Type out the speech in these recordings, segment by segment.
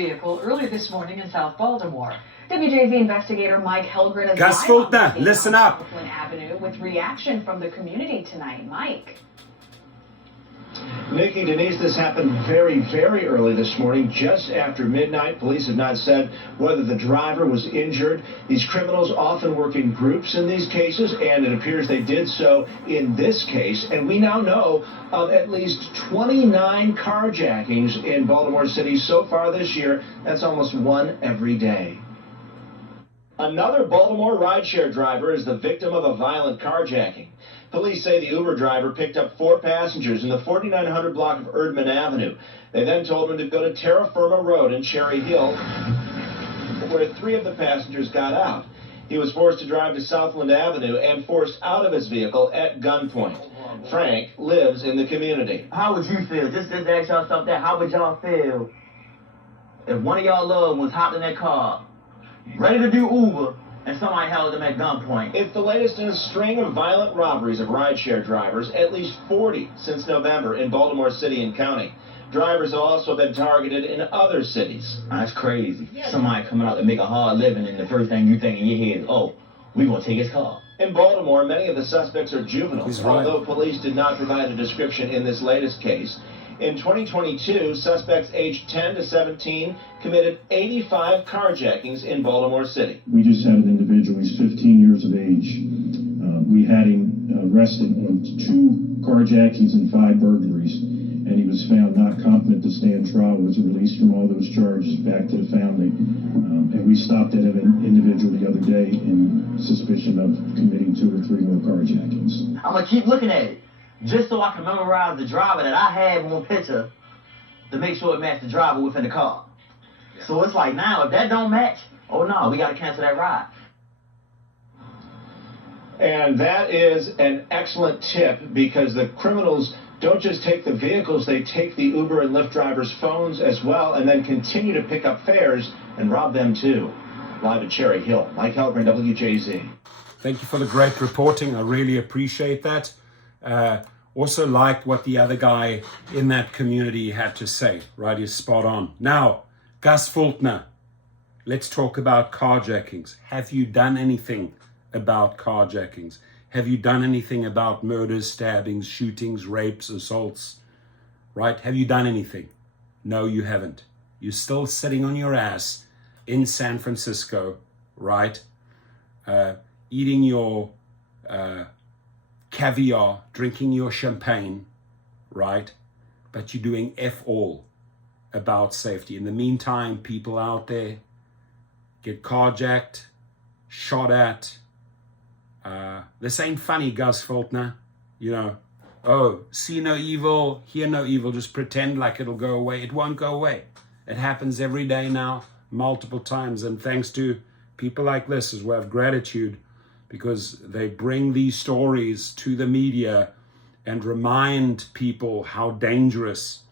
vehicle early this morning in South Baltimore. WJZ investigator Mike Helgren is Gus live on the Fuldner, scene listen on up. Southland Avenue with reaction from the community tonight. Mike. Nikki, Denise, this happened very, very early this morning, just after midnight. Police have not said whether the driver was injured. These criminals often work in groups in these cases, and it appears they did so in this case. And we now know of at least 29 carjackings in Baltimore City so far this year. That's almost one every day. Another Baltimore rideshare driver is the victim of a violent carjacking. Police say the Uber driver picked up 4 passengers in the 4900 block of Erdman Avenue. They then told him to go to Terra Firma Road in Cherry Hill, where 3 of the passengers got out. He was forced to drive to Southland Avenue and forced out of his vehicle at gunpoint. Frank lives in the community. How would you feel? Just to ask y'all something, how would y'all feel if one of y'all loved ones hopped in that car, ready to do Uber, and somebody held them at gunpoint? It's the latest in a string of violent robberies of rideshare drivers, at least 40 since November in Baltimore City and County. Drivers have also been targeted in other cities. That's crazy. Somebody coming out to make a hard living, and the first thing you think in your head is, oh, we gonna take his car. In Baltimore, many of the suspects are juveniles, He's right. although police did not provide a description in this latest case. In 2022, suspects aged 10 to 17 committed 85 carjackings in Baltimore City. We just had an individual, he's 15 years of age. We had him arrested on 2 carjackings and 5 burglaries, and he was found not competent to stand trial, was released from all those charges back to the family. And we stopped that individual the other day in suspicion of committing 2 or 3 more carjackings. I'm gonna keep looking at it, just so I can memorize the driver that I have on picture to make sure it matches the driver within the car. So it's like, now, if that don't match, oh no, we gotta cancel that ride. And that is an excellent tip, because the criminals don't just take the vehicles, they take the Uber and Lyft drivers' phones as well, and then continue to pick up fares and rob them too. Live at Cherry Hill, Mike Helgren, WJZ. Thank you for the great reporting. I really appreciate that. Also liked what the other guy in that community had to say, right? He's spot on. Now, Gus Fuldner, let's talk about carjackings. Have you done anything about carjackings? Have you done anything about murders, stabbings, shootings, rapes, assaults, right? Have you done anything? No, you haven't. You're still sitting on your ass in San Francisco, right? Eating your caviar, drinking your champagne, right? But you're doing F all about safety. In the meantime, people out there get carjacked, shot at. This ain't funny, Gus Fuldner. You know, oh, see no evil, hear no evil, just pretend like it'll go away. It won't go away. It happens every day now, multiple times. And thanks to people like this, as we have gratitude, because they bring these stories to the media and remind people how dangerous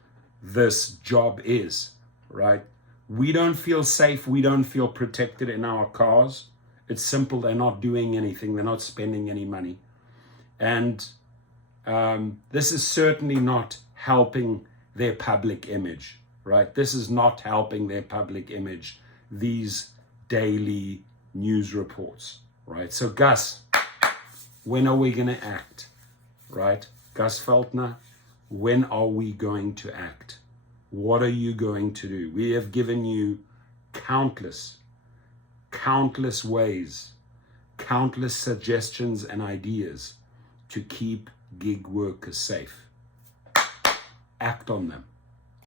this job is, right? We don't feel safe, we don't feel protected in our cars. It's simple, they're not doing anything, they're not spending any money. And this is certainly not helping their public image, right? This is not helping their public image, these daily news reports, right? So Gus, when are we gonna act, right? Gus Fuldner, when are we going to act? What are you going to do? We have given you countless ways, countless suggestions and ideas to keep gig workers safe. Act on them.